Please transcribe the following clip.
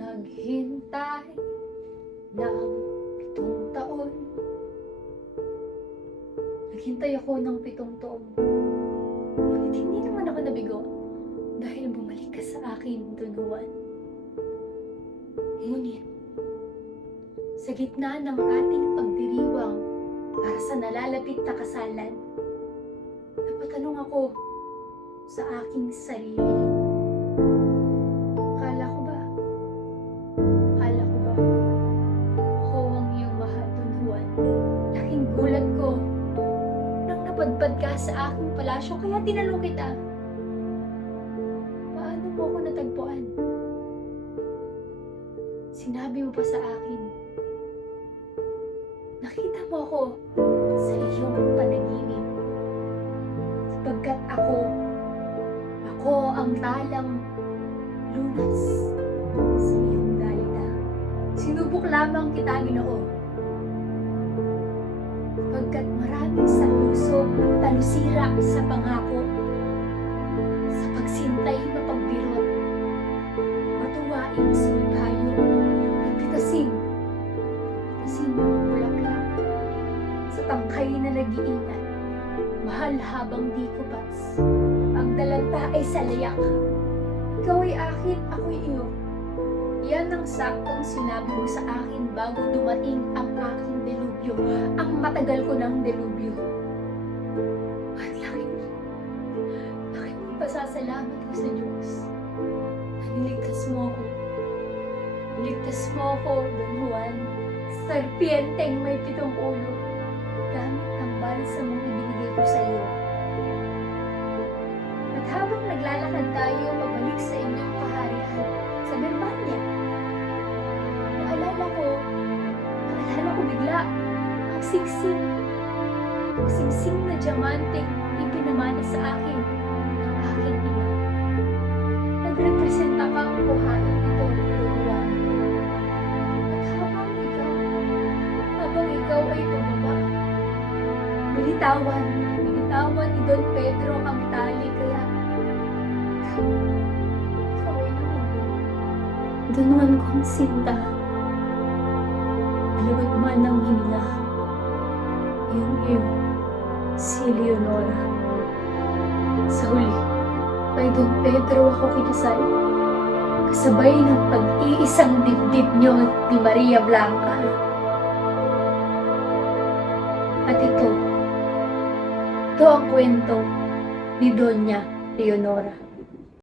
Naghintay ng 7 taon. Naghintay ako ng 7 taon. Ngunit hindi naman ako nabigo dahil bumalik ka sa akin, Don Juan. Ngunit, sa gitna ng ating pagdiriwang para sa nalalapit na kasalan, napatanong ako sa aking sarili. Akala ko ba ako ang iyong mahal, Don Juan? Laking gulat ko nang napadpad ka sa aking palasyo, kaya tinanong kita, paano mo ako natagpuan? Sinabi mo pa sa akin, nakita mo ako sa iyong panaginip, sapagkat ako ang talang lunas sa iyong dalita. Sinubok lamang kita, Ginoo, sapagkat marami sa puso talusira sa pangako, sa pagsintay mapagbiro, matuwaing sumipayo, pipitasin ng bulaklak, sa tangkay na nag-iingat, mahal habang di kubas, ang dalanta ay sa layak. Ikaw ay akin, ako'y iyo. Yan ang saktong sinabi mo sa akin bago dumating ang aking delubyo, ang matagal ko ng delubyo. At laking pasasalamat ko sa Diyos na niligtas mo ako. Niligtas mo ako, Don Juan, serpienteng may 7 ulo, gamit ang balsamong ibinigay ko sa iyo. At habang naglalakad tayo pabalik sa inyong kaharian sa Birmania, naalala ko bigla ang singsing na diamanteng ipinamana sa akin ng aking ina. Nagrepresenta kang buhayin ito, Don Juan. At habang ikaw ay tumaba, binitawan ni Don Pedro ang tali, kaya ikaw ay nahulog. Don Juan kong sinta, alawat man ang hininga, iyong si Leonora. Sa huli, kay Don Pedro ako kinasal, kasabay ng pag-iisang dibdib niyo ni Maria Blanca. At ito ang kwento ni Doña Leonora.